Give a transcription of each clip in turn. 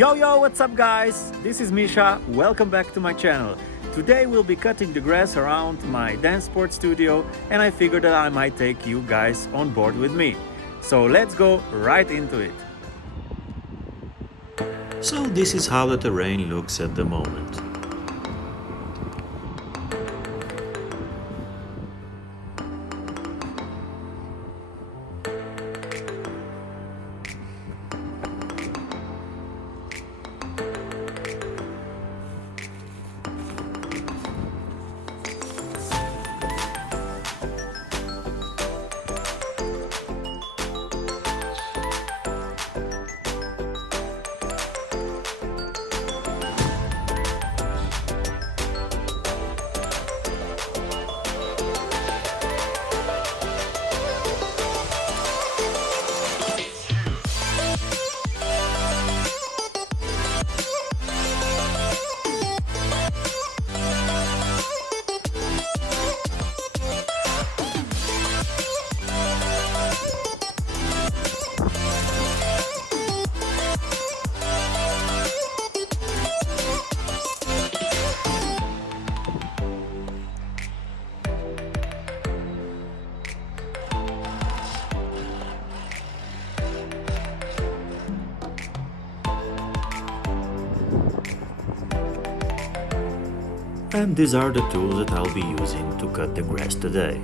Yo, what's up, guys? This is Misha. Welcome back to my channel. Today we'll be cutting the grass around my dance sport studio, and I figured that I might take you guys on board with me. So let's go right into it. So this is how the terrain looks at the moment. And these are the tools that I'll be using to cut the grass today.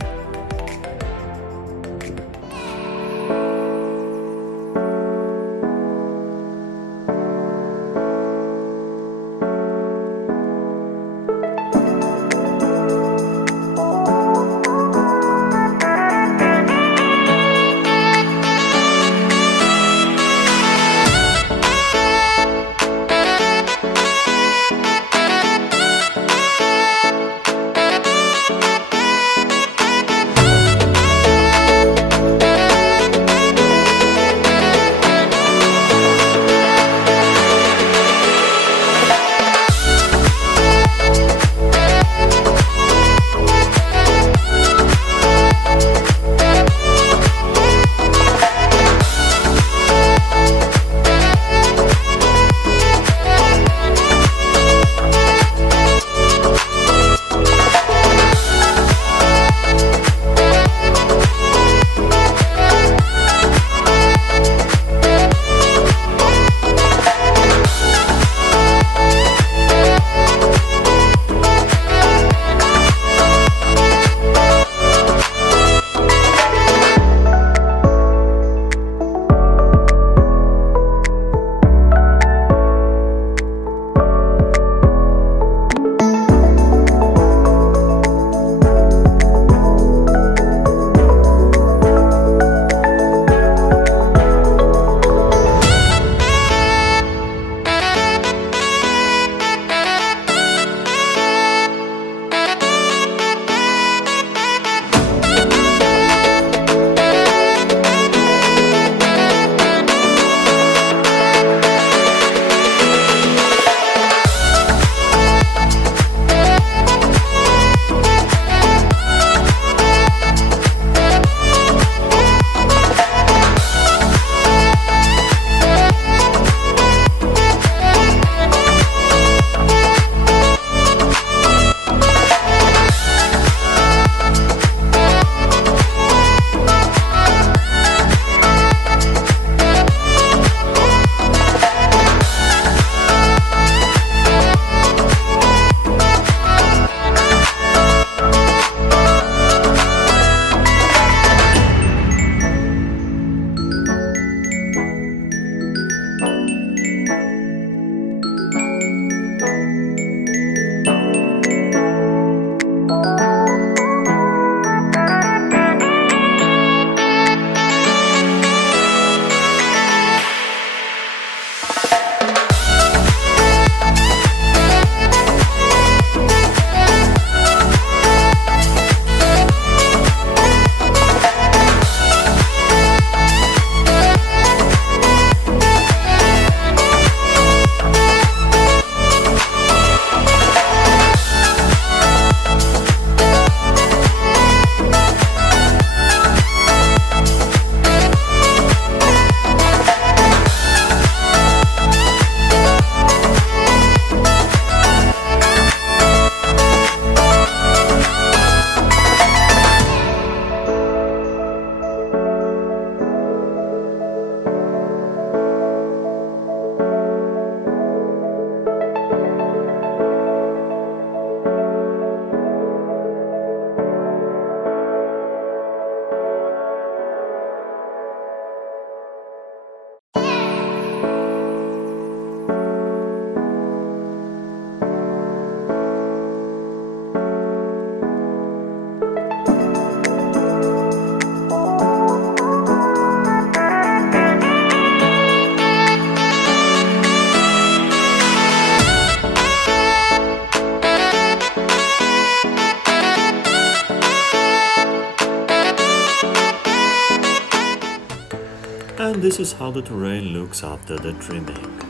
And this is how the terrain looks after the trimming.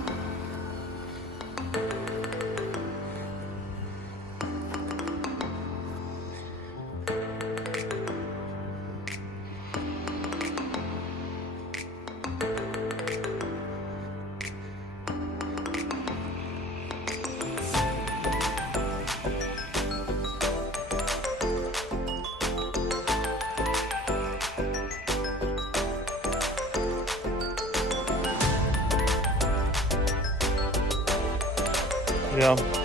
Yeah.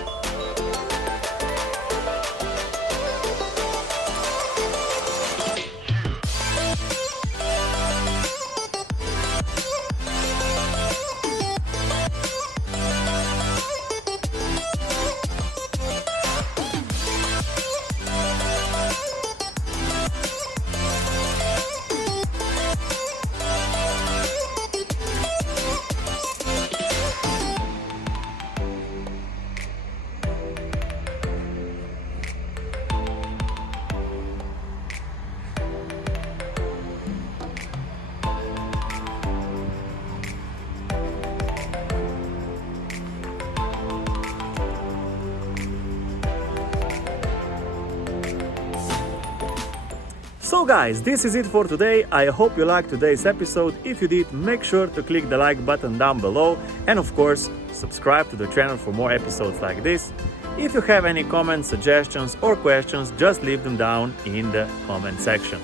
So guys, this is it for today. I hope you liked today's episode. If you did, make sure to click the like button down below and of course, subscribe to the channel for more episodes like this. If you have any comments, suggestions or questions, just leave them down in the comment section.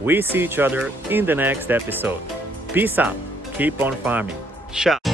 We see each other in the next episode. Peace out. Keep on farming. Ciao.